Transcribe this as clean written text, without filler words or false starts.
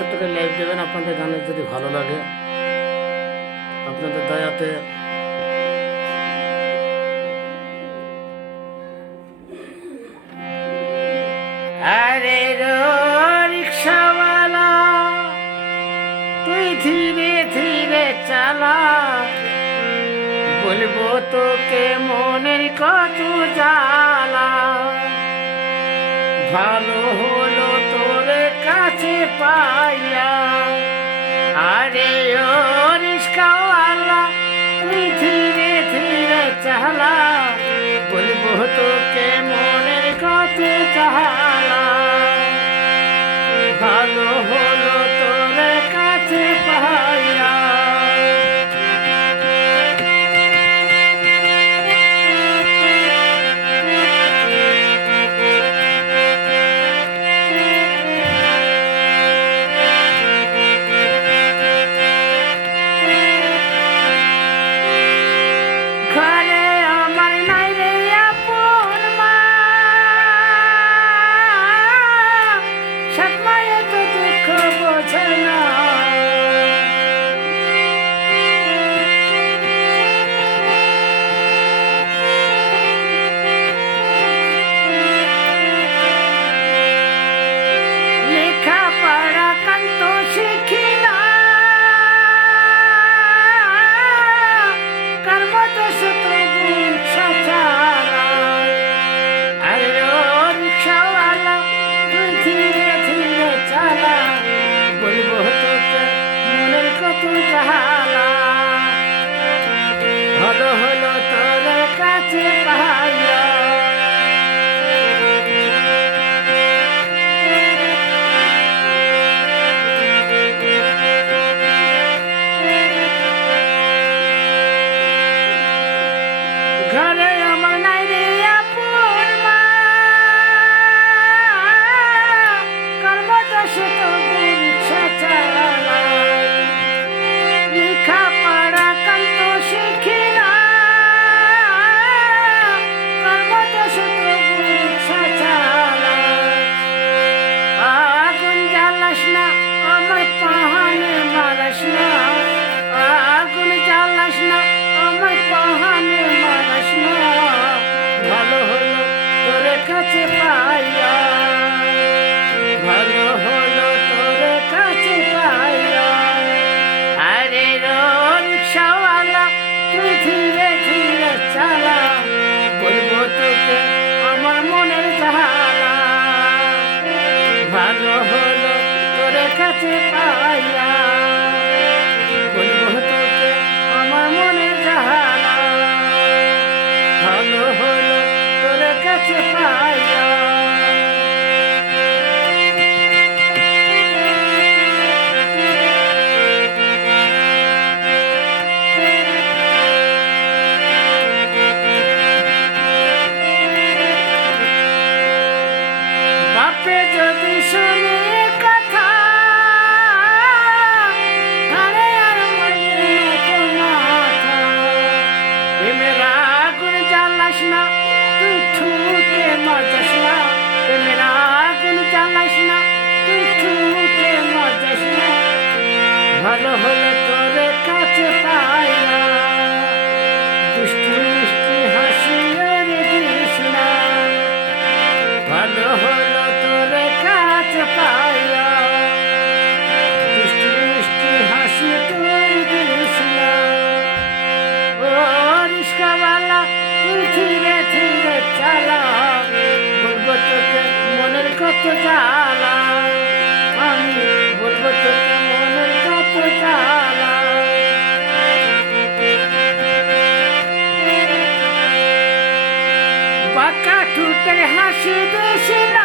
ছোট্ট করে লাইভ দেবেন আপনাদের গানের যদি ভালো লাগে আপনাদের দয়াতে। আরে রিক্সাওয়ালা তুই ধীরে ধীরে চালা, বলবো তোকে মনের কত জ্বালা। ভালো হলো তোর কাছে পাইয়া, আরে ও রিক্সাওয়ালা তুই ধীরে ধীরে চালা, বলবো তোকে মনের কত জ্বালা। ভালো হলো তোর কাছে পাইয়া। ঘরে আমার নাই রে আপন মা, সৎ মায়ে তো দুঃখ বোঝে না। লেখাপড়া কান্ত শিখি না, কর্মদোষ তবু রিক্সা চালাই। আরে ও রিক্সাওয়ালা তুই ধীরে ধীরে চালা, বলবো তোকে মনের কত জ্বালা। ভালো হলো তোর কাছে পাইয়া। ঘরে আমার নাই রে আপন মা, কর্মদোষে তবু রিক্সা চালাই। লেখাপড়া কান্ত শিখি না, কর্মদোষে তবু রিক্সা চালাই। আগুন জ্বালাস না আমার পাহানে মারাস না, আগুন জ্বালাস না আমার পাহানে মারাস না। ভালো হলো তোর কাছে পাইয়া, ভালো হলো তোর কাছে পাইয়া। আরে রিক্সাওয়ালা তুই ধীরে ধীরে চালা, বলবো তোকে আমার মনের জ্বালা। ভালো হলো তোর কাছে পাইয়া, বলবো তোকে আমার মনের জ্বালা। ভালো হলো তোর কাছে পাইয়া। বাপে যদি শুনে কথা, আরে আর মনে তো মাথা। প্রেমের আগুন জ্বালাস না তুই ঠুকে মজাস না, প্রেমের আগুন জ্বালাস না তুই ঠুকে মজাস না। ভালো হলো তোর কাছে পাইয়া, দুষ্টি মিষ্টি হাসি রে দিস না। ভালো হলো তোর কাছে পাইয়া, দুষ্টি মিষ্টি হাসি তুই দিস না। ও রিক্সাওয়ালা তুই ধীরে ধীরে চালা, বলবো তোকে মনের কত জ্বালা। আমি বলবো তোকে মনের কত জ্বালা। বাঁকা ঠুটের হাসি দিস না,